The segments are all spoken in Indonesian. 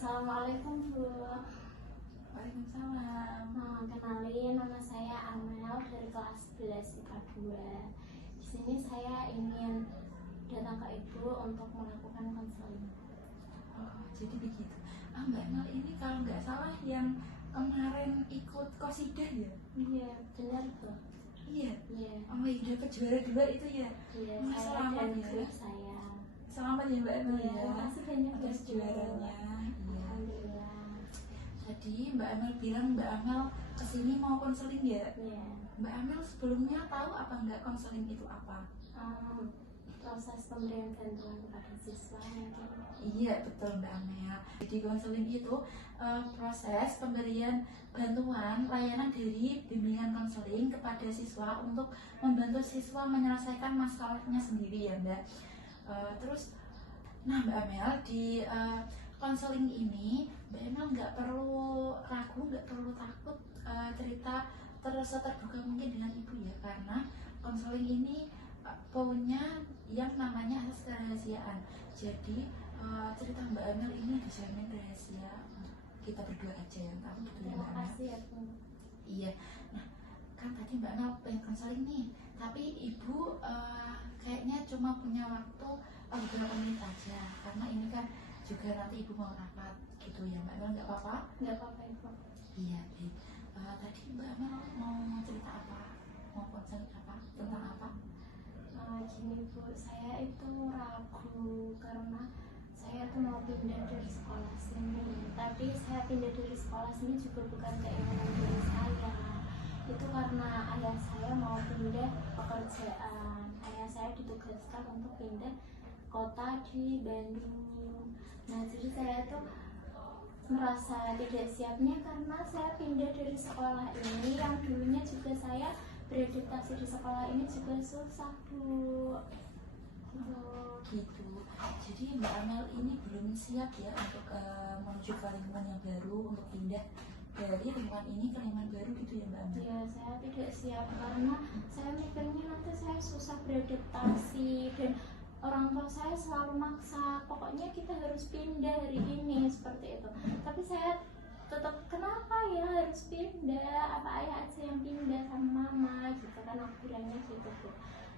Assalamualaikum Bu. Waalaikumsalam. Kenalin, nama saya Amel dari kelas 11 IPA 2. Di sini saya ingin datang ke Ibu untuk melakukan konseling. Oh, jadi begitu. Mbak Amel ini kalau nggak salah yang kemarin ikut qasidah ya? Iya, benar Bu. Iya. Iya. Oh iya, dapat juara 2 itu ya? Iya, Mas, saya selamat dan ya. grup saya. Selamat ya Mbak Amel Iya, ya. makasih banyak atas Bu. juaranya. Iya. Alhamdulillah. Jadi Mbak Amel bilang Mbak Amel kesini mau konseling ya? Iya. Mbak Amel sebelumnya tahu apa nggak konseling itu apa? Proses pemberian bantuan kepada siswa mungkin. Iya betul Mbak Amel. Jadi konseling itu proses pemberian bantuan layanan dari bimbingan konseling kepada siswa untuk membantu siswa menyelesaikan masalahnya sendiri ya Mbak. Nah Mbak Amel di konseling ini Mbak Amel nggak perlu ragu, nggak perlu takut cerita terbuka mungkin dengan ibu ya, karena konseling ini punya yang namanya asas kerahasiaan. Jadi cerita Mbak Amel ini dijamin rahasia untuk kita berdua aja yang tahu, betul ya Mbak Terima Amel? kasih ya Bu. Iya. Nah kan tadi Mbak Amel pengen konseling nih, tapi ibu kayaknya cuma punya waktu beberapa menit aja, karena ini kan juga nanti ibu mau rapat gitu ya Mbak Amel, nggak apa-apa? Nggak apa-apa Ibu. Iya baik. Tadi Mbak Amel mau cerita apa? Mau konseling apa? Tentang apa? Gini Bu, saya itu ragu karena saya tuh mau pindah dari sekolah sini. Tapi saya pindah dari sekolah sini juga bukan keinginan dari saya. Itu karena ayah saya mau pindah pekerjaan. Ayah saya ditugaskan untuk pindah kota di Bandung. Nah jadi saya tuh merasa tidak siapnya karena saya pindah dari sekolah ini yang dulunya juga saya beradaptasi di sekolah ini juga susah Bu. Gitu. Jadi Mbak Amel ini belum siap ya untuk menuju ke lingkungan yang baru, untuk pindah dari lingkungan ini ke lingkungan baru gitu ya Mbak Amel? Ya saya tidak siap karena saya mikirnya nanti saya susah beradaptasi dan orang tua saya selalu maksa, pokoknya kita harus pindah hari ini seperti itu. Tapi saya tetap, kenapa ya harus pindah, apa ayah aja yang pindah sama mama gitu kan, aku bilangnya gitu Bu.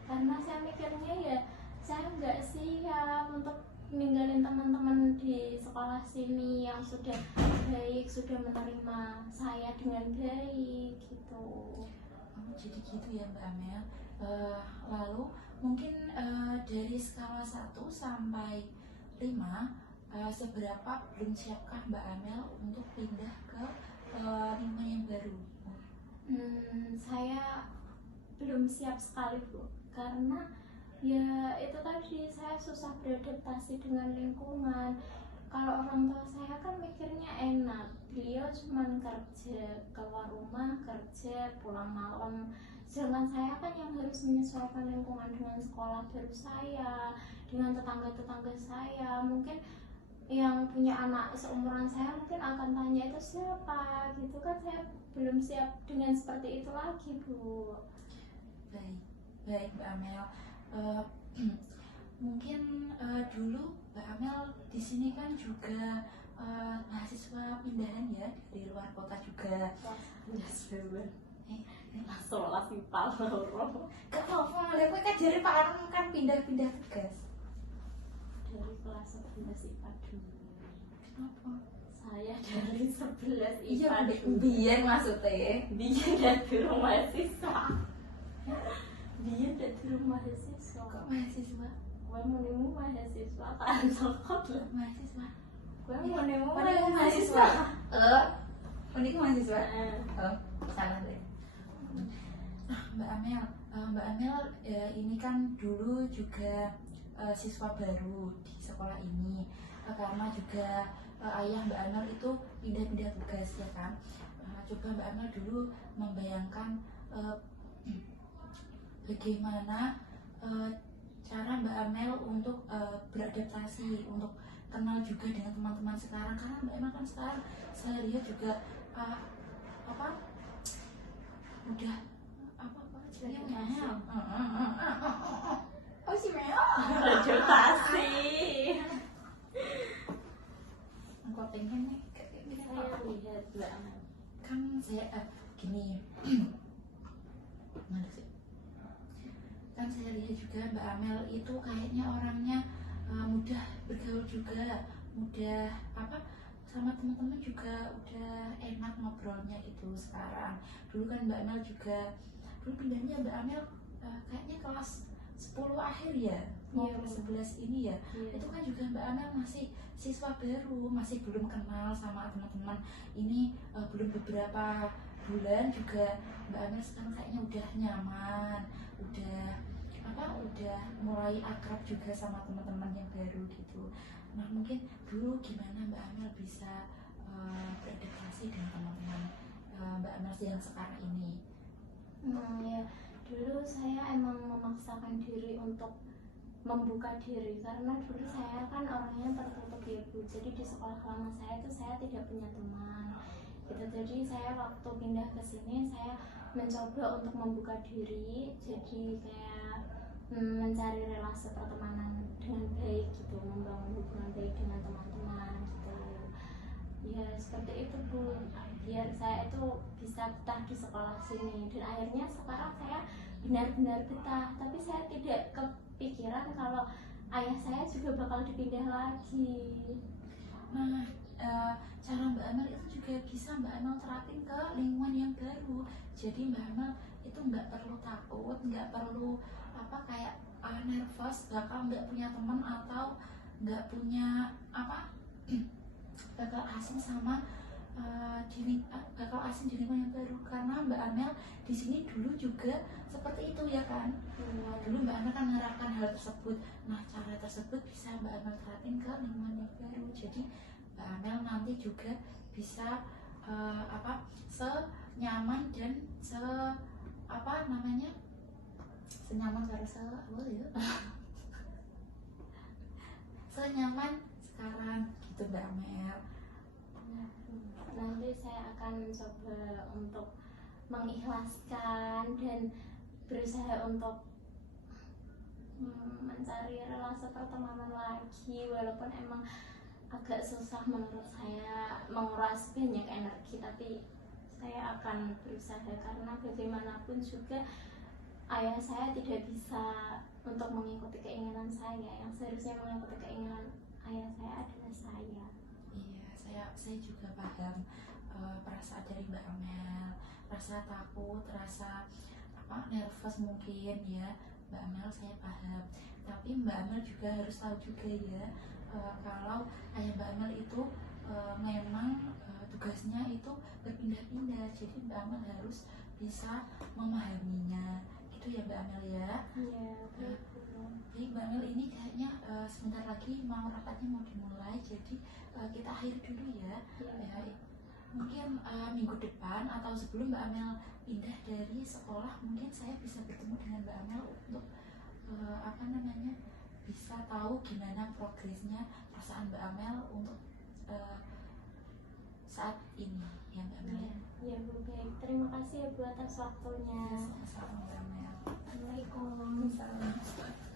Karena saya mikirnya ya saya nggak siap untuk ninggalin teman-teman di sekolah sini yang sudah baik, sudah menerima saya dengan baik gitu. Jadi gitu ya Mbak Amel. Lalu mungkin dari skala 1 sampai 5, seberapa belum siapkah Mbak Amel untuk pindah ke lingkungan yang baru? Saya belum siap sekali Bu, karena ya itu tadi saya susah beradaptasi dengan lingkungan. Kalau orang tua saya kan mikirnya enak, beliau cuma kerja, keluar rumah kerja, pulang malam. Sedangkan saya kan yang harus menyesuaikan lingkungan dengan sekolah baru saya, dengan tetangga-tetangga saya. Mungkin yang punya anak seumuran saya mungkin akan tanya itu siapa gitu kan, saya belum siap dengan seperti itu lagi Bu. Baik Mbak Amel. Mungkin dulu Mbak Amel di sini kan juga mahasiswa pindahan ya, dari luar kota juga. Sekolah sipal loro. Gak apa-apa, aku kan dari Pak Arun kan pindah-pindah tugas. Dari kelas 11 IPA 2. Kenapa? Saya dari 11 Iya, IPA 2. biar maksudnya. Dia dari rumah siswa. Dia dari rumah siswa. Kok mahasiswa? Gue mau nemu mahasiswa kan sokot lah. Mahasiswa. Gue mau nemu Mending mahasiswa. Mending mahasiswa. Oh, salah deh. Nah, Mbak Amel ini kan dulu juga siswa baru di sekolah ini, karena juga ayah Mbak Amel itu pindah-pindah tugas ya kan. Coba Mbak Amel dulu membayangkan bagaimana cara Mbak Amel untuk beradaptasi, untuk kenal juga dengan teman-teman sekarang, karena Mbak Amel kan sekarang seharian juga udah Mel. Oh si Mel. Adaptasi. Aku pengen nih kayak gini Saya lihat Mbak Amel. kan saya gini mana sih kan saya lihat juga Mbak Amel itu kayaknya orangnya mudah bergaul juga, mudah apa sama teman-teman juga udah enak ngobrolnya gitu sekarang. Dulu kan Mbak Amel juga dulu pindahnya Mbak Amel kayaknya kelas 10 akhir ya, mau Iya, kelas 11 ini ya. Iya. Itu kan juga Mbak Amel masih siswa baru, masih belum kenal sama teman-teman. Ini belum beberapa bulan juga Mbak Amel sekarang kayaknya udah nyaman, udah udah mulai akrab juga sama teman-teman yang baru gitu. Nah mungkin dulu gimana Mbak Amel bisa beradaptasi dengan teman-teman Mbak Amel yang sekarang ini? Ya, dulu saya emang memaksakan diri untuk membuka diri karena dulu saya kan orangnya tertutup ya Bu. Jadi di sekolah lama saya itu saya tidak punya teman. Gitu. Jadi saya waktu pindah ke sini saya mencoba untuk membuka diri. Jadi kayak mencari relasi pertemanan dengan baik gitu, membangun hubungan baik dengan teman-teman gitu. Ya seperti itu Bu, biar saya itu bisa betah di sekolah sini. Dan akhirnya sekarang saya benar-benar betah, tapi saya tidak kepikiran kalau ayah saya juga bakal dipindah lagi. Nah, cara Mbak Amel itu juga bisa Mbak Amel terapin ke lingkungan yang baru. Jadi Mbak Amel itu nggak perlu takut, nggak perlu kayak nervous bakal nggak punya teman atau nggak punya bakal asing sama bakal asing di lingkungan yang baru, karena Mbak Amel di sini dulu juga seperti itu ya kan. Dulu Mbak Amel kan menerapkan hal tersebut. Nah cara tersebut bisa Mbak Amel terapin ke lingkungan yang baru. Jadi Mbak Amel nanti juga bisa senyaman dan senyaman karo senyaman sekarang gitu Mbak Amel. Nanti saya akan mencoba untuk mengikhlaskan dan berusaha untuk mencari relasi pertemanan lagi, walaupun emang agak susah menurut saya menguras banyak energi, tapi saya akan berusaha karena bagaimanapun juga ayah saya tidak bisa untuk mengikuti keinginan saya. Yang seharusnya mengikuti keinginan ayah saya adalah saya. Iya, saya juga paham perasaan dari Mbak Amel, rasa takut, rasa nervous mungkin ya Mbak Amel, saya paham. Tapi Mbak Amel juga harus tahu juga ya kalau ayah Mbak Amel itu memang tugasnya itu berpindah-pindah, jadi Mbak Amel harus bisa memahaminya gitu ya Mbak Amel ya. Iya, Baik Mbak Amel, ini kayaknya sebentar lagi mau rapatnya mau dimulai, jadi kita akhiri dulu ya. Mungkin minggu depan atau sebelum Mbak Amel pindah dari sekolah, mungkin saya bisa bertemu dengan Mbak Amel untuk bisa tahu gimana progresnya perasaan Mbak Amel untuk saat ini ya Mbak Amel. Ya Bu, baik. Terima kasih ya Bu atas waktunya. Sama-sama Mbak Amel. Assalamualaikum. Assalamualaikum.